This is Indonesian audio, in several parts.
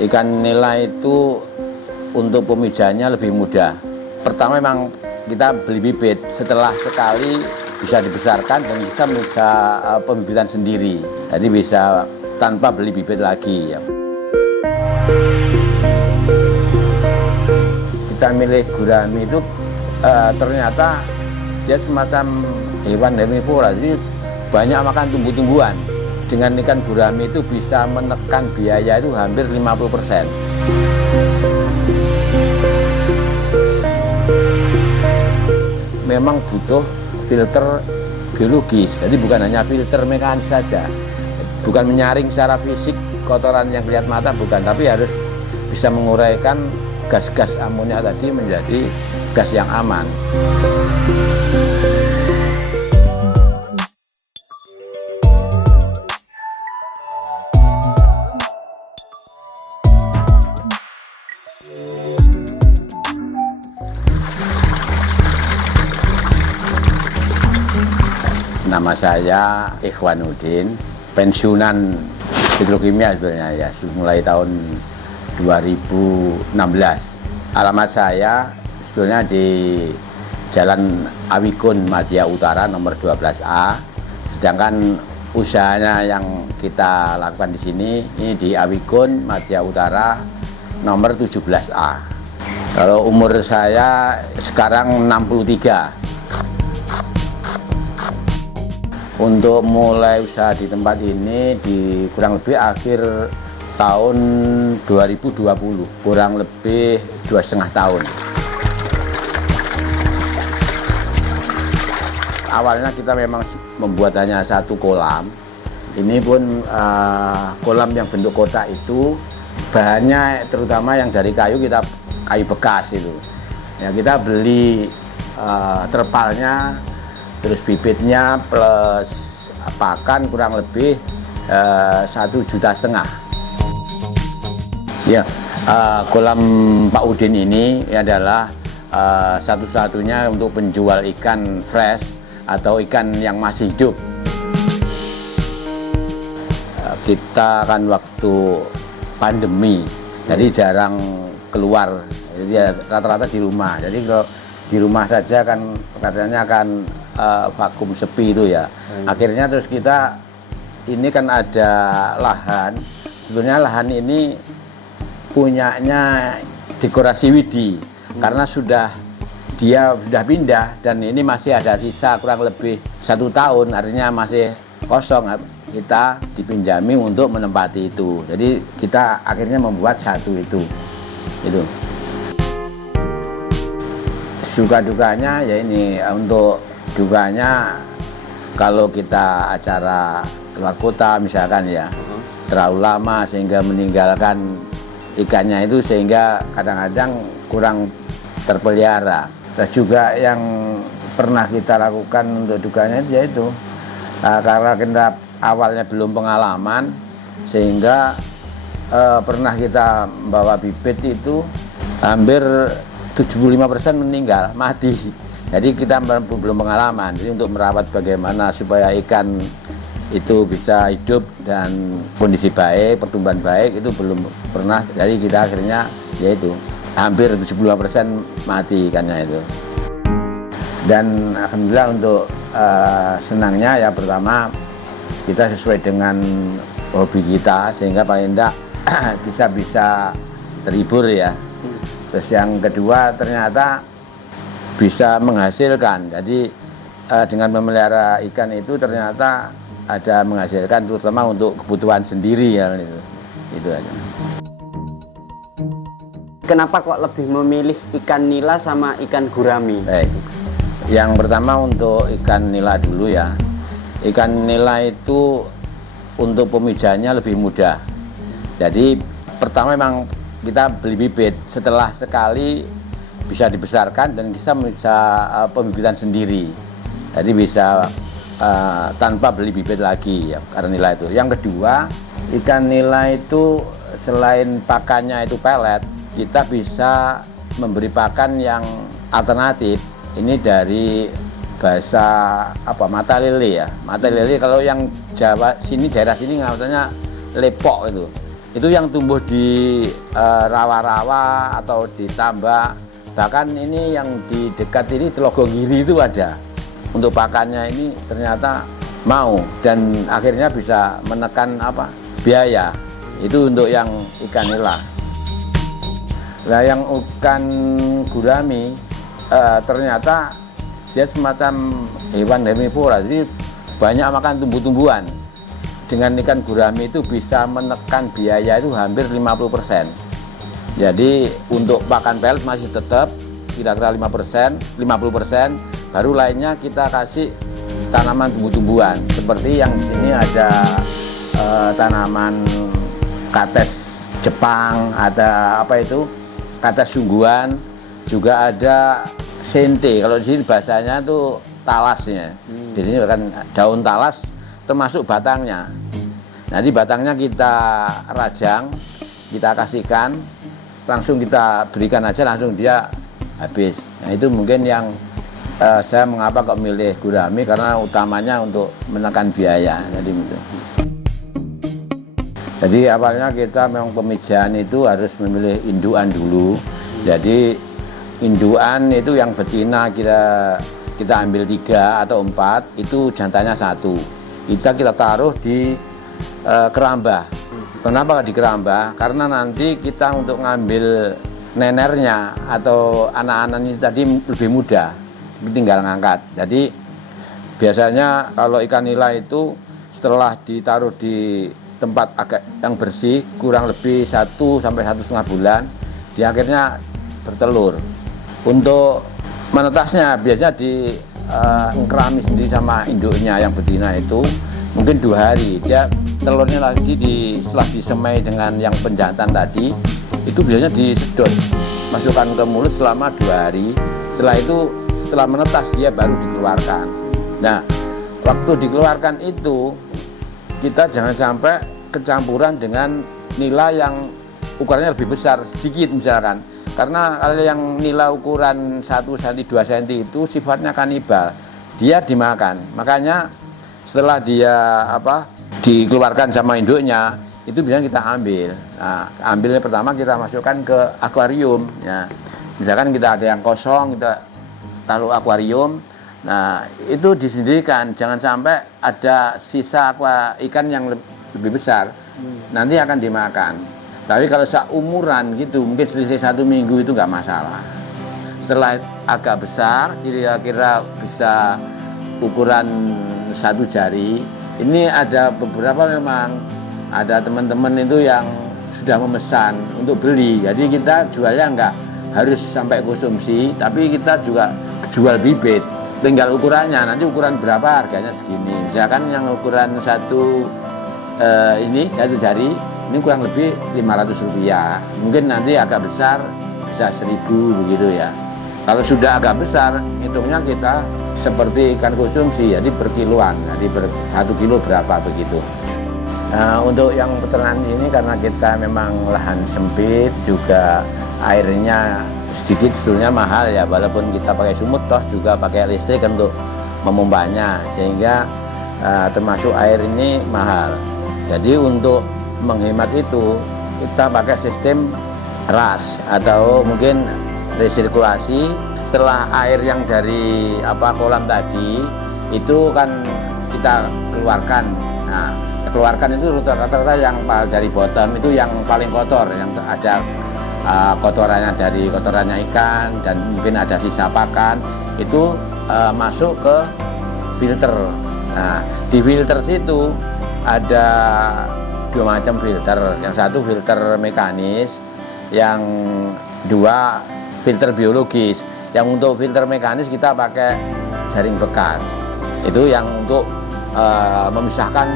Ikan nila itu untuk pemijahannya lebih mudah. Pertama memang kita beli bibit, setelah sekali bisa dibesarkan dan bisa pembibitan sendiri. Jadi bisa tanpa beli bibit lagi. Kita milih gurami itu ternyata dia semacam hewan herbivora, jadi banyak makan tumbuh-tumbuhan. Dengan ikan gurami itu bisa menekan biaya itu hampir 50%. Memang butuh filter biologis, jadi bukan hanya filter mekanis saja. Bukan menyaring secara fisik kotoran yang kelihatan mata, bukan, tapi harus bisa menguraikan gas-gas amonia tadi menjadi gas yang aman. Nama saya Ikhwanuddin, pensiunan petrokimia sebenarnya ya, mulai tahun 2016. Alamat saya sebetulnya di Jalan Awikun Madya Utara nomor 12A. Sedangkan usahanya yang kita lakukan di sini ini di Awikun Madya Utara nomor 17A. Kalau umur saya sekarang 63. Untuk mulai usaha di tempat ini di kurang lebih akhir tahun 2020, kurang lebih 2,5 tahun. Awalnya kita memang membuat hanya satu kolam. Ini pun kolam yang bentuk kotak itu bahannya terutama yang dari kayu, kita kayu bekas itu. Ya, kita beli terpalnya, terus bibitnya plus pakan kurang lebih 1,5 juta. Ya, kolam Pak Udin ini adalah satu-satunya untuk penjual ikan fresh atau ikan yang masih hidup. Kita kan waktu pandemi, jadi jarang keluar, jadi rata-rata di rumah. Jadi kalau di rumah saja kan katanya akan vakum sepi itu ya. Akhirnya terus kita ini kan ada lahan. Sebenarnya lahan ini punyanya Dekorasi Widi, karena dia sudah pindah dan ini masih ada sisa kurang lebih 1 tahun, artinya masih kosong. Kita dipinjami untuk menempati itu. Jadi kita akhirnya membuat satu itu. Suka dukanya ya ini, untuk dukanya kalau kita acara keluar kota misalkan ya, terlalu lama sehingga meninggalkan ikannya itu, sehingga kadang-kadang kurang terpelihara. Terus juga yang pernah kita lakukan untuk dukanya yaitu karena kita awalnya belum pengalaman, sehingga pernah kita membawa bibit itu hampir 75% meninggal, mati. Jadi kita belum pengalaman. Jadi untuk merawat bagaimana supaya ikan itu bisa hidup dan kondisi baik, pertumbuhan baik, itu belum pernah. Jadi kita akhirnya yaitu hampir 75% mati ikannya itu. Dan alhamdulillah untuk senangnya ya, pertama kita sesuai dengan hobi kita, sehingga paling tidak kita bisa terhibur ya. Terus yang kedua ternyata bisa menghasilkan. Jadi dengan memelihara ikan itu ternyata ada menghasilkan, terutama untuk kebutuhan sendiri ya, itu aja. Kenapa kok lebih memilih ikan nila sama ikan gurami? Baik. Yang pertama untuk ikan nila dulu ya. Ikan nila itu untuk pemijahannya lebih mudah. Jadi pertama memang kita beli bibit, setelah sekali bisa dibesarkan dan bisa pembibitan sendiri. Jadi bisa tanpa beli bibit lagi ya, karena nila itu. Yang kedua, ikan nila itu selain pakannya itu pelet, kita bisa memberi pakan yang alternatif. Ini dari bahasa mata lele ya. Mata lele kalau yang Jawa sini, daerah sini namanya lepok itu. itu yang tumbuh di rawa-rawa atau di tambak. Bahkan ini yang di dekat ini Telogogiri itu ada. Untuk pakannya ini ternyata mau dan akhirnya bisa menekan biaya. Itu untuk yang ikan nila. Nah, yang ikan gurami ternyata dia semacam hewan herbivora, jadi banyak makan tumbuh-tumbuhan. Dengan ikan gurami itu bisa menekan biaya itu hampir 50%. Jadi untuk pakan pelet masih tetap kira-kira 50%, baru lainnya kita kasih tanaman tumbuh-tumbuhan. Seperti yang di sini ada tanaman kates Jepang, ada kates sungguhan, juga ada sente. Kalau di sini bahasanya itu talasnya. Di sini bahkan daun talas termasuk batangnya. Nanti batangnya kita rajang, kita kasihkan, langsung kita berikan aja, langsung dia habis. Nah itu mungkin yang saya mengapa kok milih gurami, karena utamanya untuk menekan biaya. Jadi awalnya kita memang pemijahan itu harus memilih induan dulu. Jadi induan itu yang betina kita ambil 3 atau 4, itu jantannya 1. Kita taruh di kerambah. Kenapa di kerambah? Karena nanti kita untuk ngambil nenernya atau anak-anaknya tadi lebih mudah, tinggal ngangkat. Jadi biasanya kalau ikan nila itu setelah ditaruh di tempat agak yang bersih, kurang lebih 1 sampai 1,5 bulan, dia akhirnya bertelur. Untuk menetasnya biasanya di ngkerami sendiri sama induknya yang betina itu mungkin 2 hari. Dia telurnya lagi setelah disemai dengan yang penjantan tadi, itu biasanya disedot, masukkan ke mulut selama 2 hari. Setelah itu, setelah menetas dia baru dikeluarkan. Nah, waktu dikeluarkan itu kita jangan sampai kecampuran dengan nila yang ukurannya lebih besar sedikit misalkan, karena kalau yang nila ukuran 1 cm 2 cm itu sifatnya kanibal, dia dimakan. Makanya setelah dia dikeluarkan sama induknya, itu biasanya kita ambil. Nah, ambilnya pertama kita masukkan ke akuarium ya. Misalkan kita ada yang kosong, kita taruh akuarium. Nah, itu disendirikan, jangan sampai ada sisa ikan yang lebih besar, nanti akan dimakan. Tapi kalau seumuran gitu, mungkin selisih 1 minggu itu nggak masalah. Setelah agak besar, kira-kira bisa ukuran 1 jari, ini ada beberapa memang, ada teman-teman itu yang sudah memesan untuk beli. Jadi kita jualnya nggak harus sampai konsumsi, tapi kita juga jual bibit. Tinggal ukurannya, nanti ukuran berapa harganya segini. Misalkan yang ukuran 1 jari, ini kurang lebih Rp500. Mungkin nanti agak besar bisa 1.000 begitu ya. Kalau sudah agak besar, hitungnya kita seperti ikan konsumsi, jadi per kiloan, jadi per 1 kilo berapa begitu. Nah, untuk yang peternakan ini karena kita memang lahan sempit, juga airnya sedikit, sebetulnya mahal ya, walaupun kita pakai sumut toh juga pakai listrik untuk memompanya, sehingga termasuk air ini mahal. Jadi untuk menghemat itu kita pakai sistem ras atau mungkin resirkulasi. Setelah air yang dari kolam tadi itu kan kita keluarkan. Nah, keluarkan itu rata-rata yang dari bottom itu yang paling kotor, yang ada kotorannya dari kotorannya ikan dan mungkin ada sisa pakan, itu masuk ke filter. Nah, di filter situ ada 2 macam filter. Yang satu filter mekanis, yang 2 filter biologis. Yang untuk filter mekanis kita pakai jaring bekas. Itu yang untuk memisahkan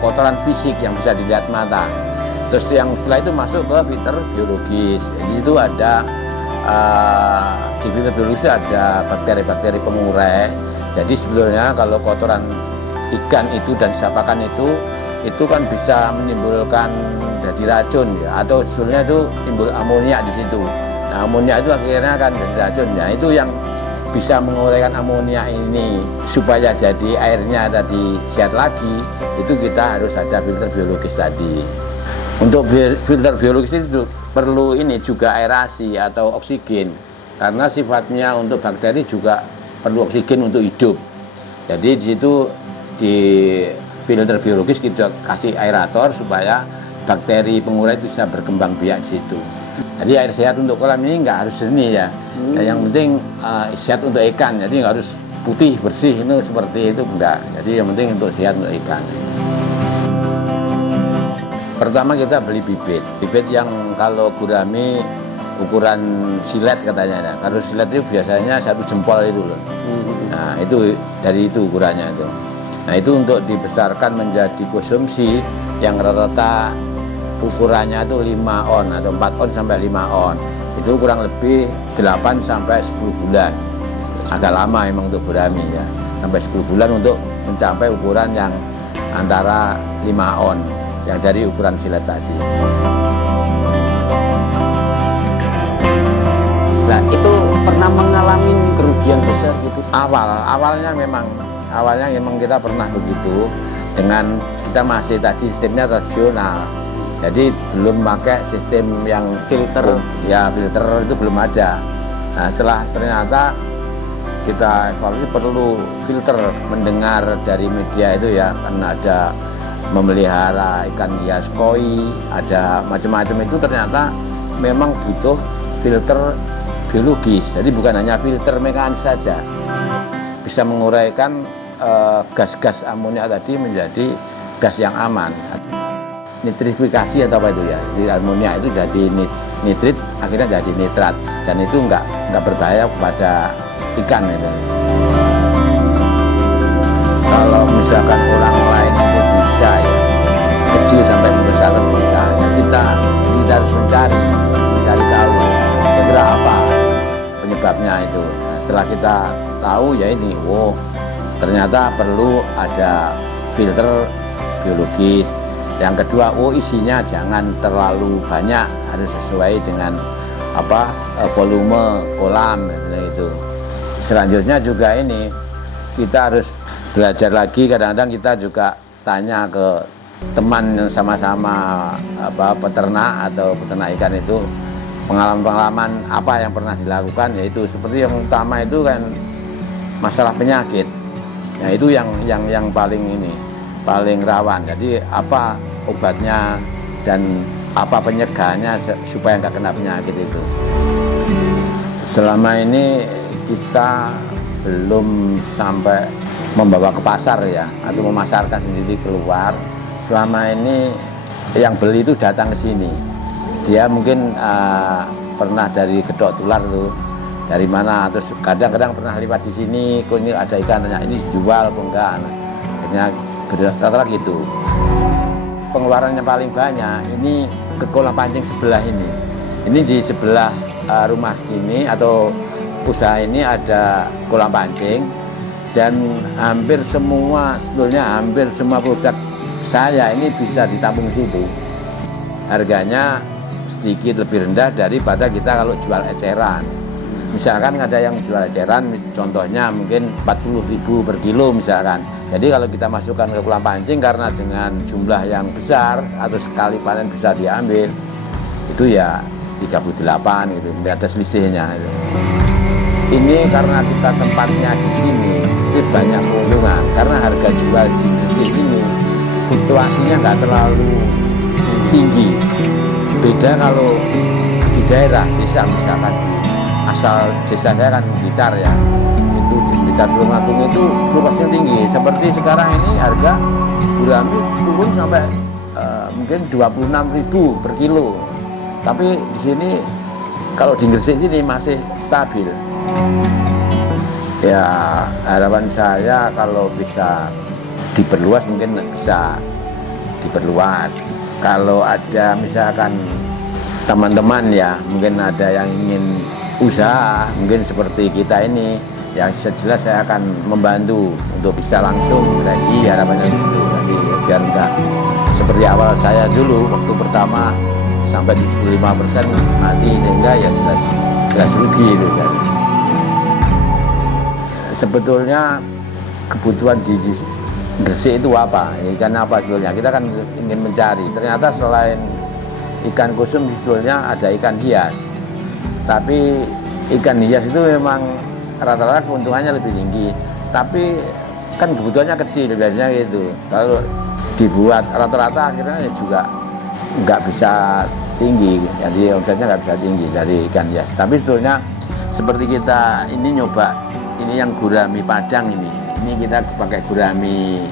kotoran fisik yang bisa dilihat mata. Terus yang setelah itu masuk ke filter biologis. Jadi itu ada di filter biologis ada bakteri-bakteri pengurai. Jadi sebetulnya kalau kotoran ikan itu dan sisa pakan itu kan bisa menimbulkan jadi racun ya, atau sebetulnya itu timbul amonia di situ. Nah, amonia itu akhirnya akan jadi racun. Nah, itu yang bisa menguraikan amonia ini supaya jadi airnya tadi sehat lagi, itu kita harus ada filter biologis tadi. Untuk filter biologis itu perlu ini juga aerasi atau oksigen, karena sifatnya untuk bakteri juga perlu oksigen untuk hidup. Jadi di situ di filter biologis kita kasih aerator supaya bakteri pengurai bisa berkembang biak di situ. Jadi air sehat untuk kolam ini nggak harus jernih ya. Yang penting sehat untuk ikan. Jadi nggak harus putih bersih itu seperti itu enggak. Jadi yang penting untuk sehat untuk ikan. Pertama kita beli bibit yang kalau gurami ukuran silet katanya. Kalau silet itu biasanya 1 jempol itu loh. Nah itu dari itu ukurannya itu. Nah itu untuk dibesarkan menjadi konsumsi yang rata-rata ukurannya itu 5 on atau 4 on sampai 5 on. Itu kurang lebih 8 sampai 10 bulan. Agak lama memang untuk gurami ya. Sampai 10 bulan untuk mencapai ukuran yang antara 5 on yang dari ukuran silet tadi. Nah, itu pernah mengalami kerugian besar gitu? Awalnya memang kita pernah begitu, dengan kita masih tadi sistemnya tradisional. Jadi belum pakai sistem yang filter itu belum ada. Nah setelah ternyata kita evaluasi perlu filter, mendengar dari media itu ya, karena ada memelihara ikan hias koi, ada macam-macam itu ternyata memang butuh filter biologis. Jadi bukan hanya filter mekanis saja, bisa menguraikan gas-gas amonia tadi menjadi gas yang aman. Nitrifikasi atau apa itu ya, jadi amonia itu jadi nitrit, akhirnya jadi nitrat, dan itu nggak berbahaya kepada ikan itu. Kalau misalkan orang lain itu bisa ya, kecil sampai membesar bisa, ya kita harus mencari tahu kira-kira apa penyebabnya itu. Nah, setelah kita tahu ya ini, ternyata perlu ada filter biologis. Yang kedua, isinya jangan terlalu banyak, harus sesuai dengan volume kolam itu. Selanjutnya juga ini kita harus belajar lagi, kadang-kadang kita juga tanya ke teman yang sama-sama peternak atau peternak ikan itu, pengalaman-pengalaman apa yang pernah dilakukan, yaitu seperti yang utama itu kan masalah penyakit. Nah itu yang paling rawan. Jadi apa obatnya dan apa pencegahannya supaya nggak kena penyakit itu. Selama ini kita belum sampai membawa ke pasar ya, atau memasarkan sendiri keluar. Selama ini yang beli itu datang ke sini, dia mungkin pernah dari Gedok Tular tuh, dari mana, terus kadang-kadang pernah lipat di sini, kok ini ada ikan, ini dijual kok enggak, akhirnya rata-rata gitu. Pengeluaran yang paling banyak ini ke kolam pancing sebelah ini. Ini di sebelah rumah ini atau usaha ini ada kolam pancing, dan hampir semua produk saya ini bisa ditampung situ. Harganya sedikit lebih rendah daripada kita kalau jual eceran. Misalkan ada yang jual eceran, contohnya mungkin 40.000 per kilo misalkan. Jadi kalau kita masukkan ke kolam pancing, karena dengan jumlah yang besar atau sekali panen bisa diambil, itu ya 38 gitu, tidak ada selisihnya. Ini karena kita tempatnya di sini, itu banyak keuntungan, karena harga jual di Gresik ini fluktuasinya nggak terlalu tinggi. Beda kalau di daerah desa, misalkan di asal desa saya kan Blitar ya, itu di Blitar Tulungagung itu fluktuasinya tinggi. Seperti sekarang ini harga gurami turun sampai mungkin 26.000 per kilo. Tapi di sini kalau di Gresik sini masih stabil. Ya harapan saya kalau bisa diperluas, mungkin bisa diperluas. Kalau ada misalkan teman-teman ya, mungkin ada yang ingin usaha, mungkin seperti kita ini, ya sejelas saya akan membantu untuk bisa langsung ready, harapannya gitu. Jadi biar enggak seperti awal saya dulu waktu pertama sampai 75% mati, sehingga ya jelas rugi gitu kan. Sebetulnya kebutuhan di Gresik itu apa? Ikan apa sebetulnya? Kita kan ingin mencari. Ternyata selain ikan kusum sebetulnya ada ikan hias, tapi ikan hias itu memang rata-rata keuntungannya lebih tinggi, tapi kan kebutuhannya kecil biasanya gitu. Kalau dibuat rata-rata akhirnya juga nggak bisa tinggi, jadi omsetnya nggak bisa tinggi dari ikan hias. Tapi sebetulnya seperti kita ini nyoba ini yang gurami Padang ini kita pakai gurami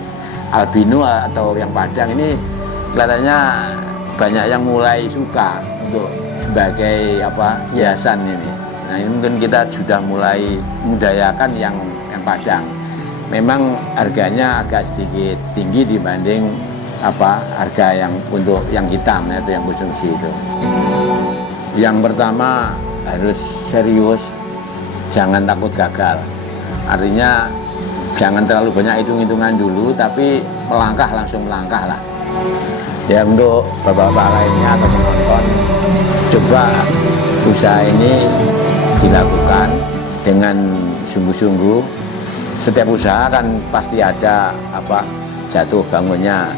albino atau yang Padang ini kelihatannya banyak yang mulai suka untuk sebagai hiasan ini. Nah ini mungkin kita sudah mulai membudayakan yang Padang. Memang harganya agak sedikit tinggi dibanding harga yang untuk yang hitam yaitu yang konsumsi itu. Yang pertama harus serius, jangan takut gagal. Artinya jangan terlalu banyak hitung-hitungan dulu, tapi langsung melangkah lah. Ya untuk bapak-bapak lainnya atau penonton, coba usaha ini dilakukan dengan sungguh-sungguh. Setiap usaha kan pasti ada jatuh bangunnya.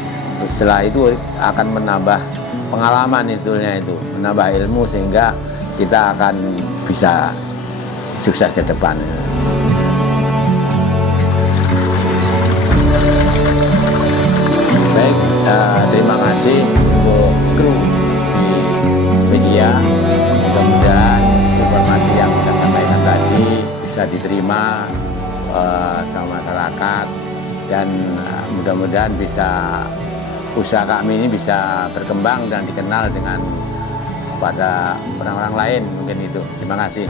Setelah itu akan menambah pengalaman sebetulnya itu, menambah ilmu sehingga kita akan bisa sukses ke depan. Baik, terima kasih untuk kru di media. Mudah-mudahan informasi yang kita sampaikan tadi bisa diterima sama masyarakat dan mudah-mudahan bisa usaha kami ini bisa berkembang dan dikenal dengan pada orang-orang lain, mungkin itu. Terima kasih.